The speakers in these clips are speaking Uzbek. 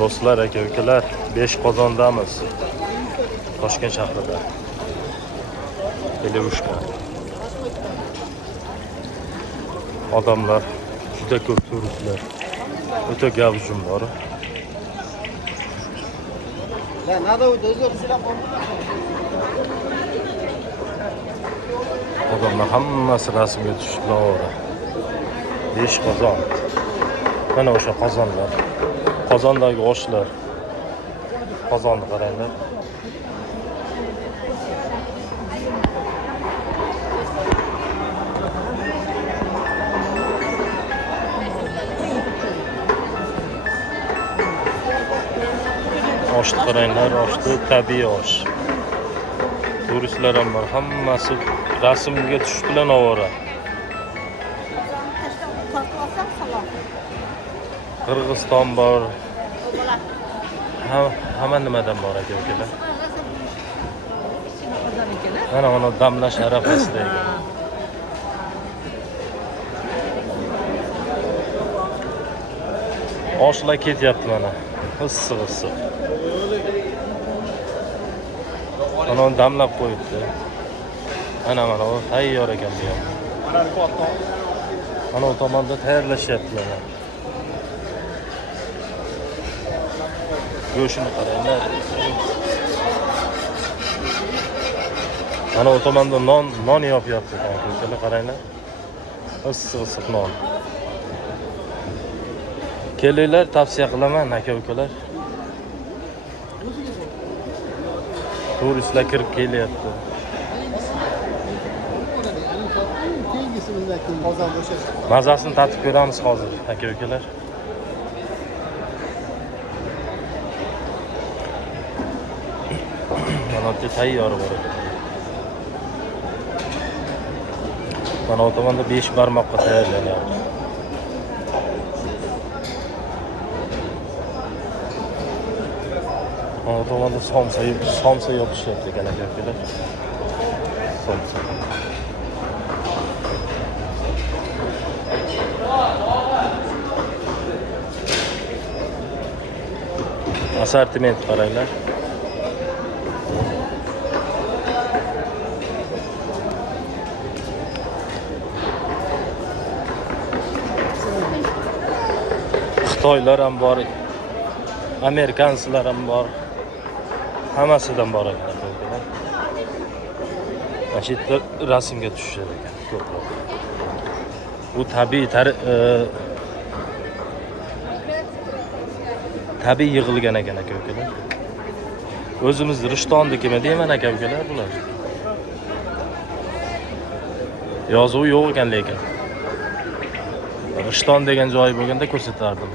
Do'stlar, aka-ukalar, 5 Qozondamiz. Toshkent shahrida. Televushka. Odamlar juda ko'p, turistlar. O'ta gavjum bor. Odamlar hammasi rasmga tushiblar. 5 Qozon. Mana o'sha qozonlar. Qozondagi oshlar. Qozonni qaranglar. Oshni qaranglar, oshni tabiiy osh. Turistlar ham bor, hammasi rasmga tushib bilan ovora. Qirg'iziston bor. Hamma nimadan bor aka-ukalar. Mana damlash arafasida ekan. Oshlar ketyapti mana. Issiq. Mana damlab qo'yibdi. Mana o tayyor ekan bu yerda. Mana o tomonda tayyorlashyaptilar. Go'shtni qaranglar. Mana o tomonda non yopyapti. Go'shtni qaranglar. Issiq non. Kelinglar, tavsiya qilaman aka-ukalar. Turistlar kirib kelyapti. Mazasini tatib ko'ramiz hozir aka-ukalar. Mana bu tayyor bor. Mana bu tomonda 5 barmoqqa tayyorlanyapti. Mana bu tomonda somsa yopishyapti ekan aka-ukalar. Somsa. Assortiment qaranglar. Xitoylar ham bor, amerikanslar ham bor. Hammasidan bor ekan. Mana shu yerda rasmga tushadi ekan ko'proq. Bu tabiiy yig'ilgan ekan aka-ukalar. O'zimiz Rishtondikimi deyman aka-ukalar bular. Yozuv yo'q ekan lekin. Rishton degan joy bo'lganda ko'rsatardim.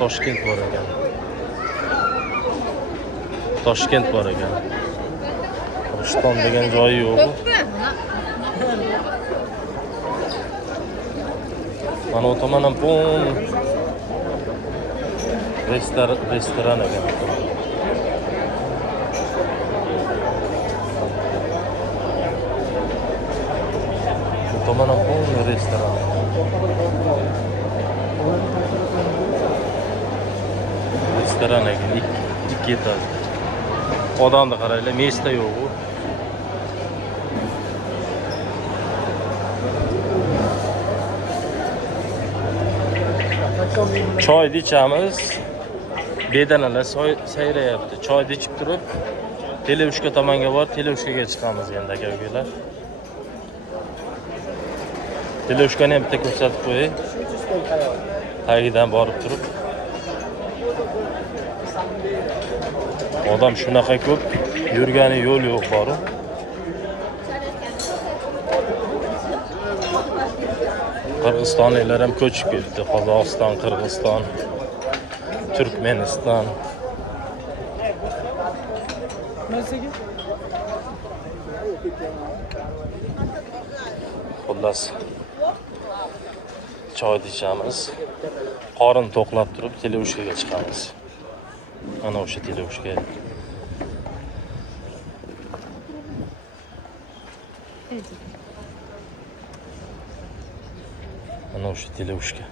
Toshkent bor ekan. Toshkent bor ekan. Rishton degan joyi yo'q. Mana o tomon ham pon restoran ekan. Bu tomon ham pon restoran. Restoran ekan, 2 etaj. Odamni qaranglar, mesta yo'q. Choyni ichamiz. Bedanalar sayrayapti. Choyni ichib turib, Televushka tomonga borib, Televushkaga chiqamiz endi aka-ukalar. Televushkani ham bitta ko'rsatib qo'yay. Tagidan borib turib. Odam shunaqa ko'p, yurgani yo'l yo'q bor. Qirg'izistonliklar ham ko'chib ketdi. Qozog'iston, Qirg'iziston, Turkmeniston. Xullas, choy ichamiz. Qorin to'qlab turib, Televushkaga chiqamiz. Ana o'sha Televushka. Ana o'sha Televushka.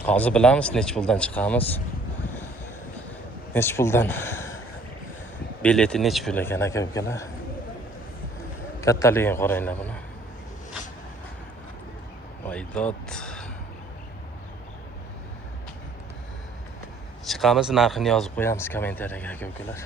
Hozir bilamiz nech puldan chiqamiz. Nech puldan. Bileti nech pul ekan aka-ukalar. Kattaligini qaranglar buni. Voydod. Chiqamiz, narxini yozib qo'yamiz kommentariyaga aka-ukalar.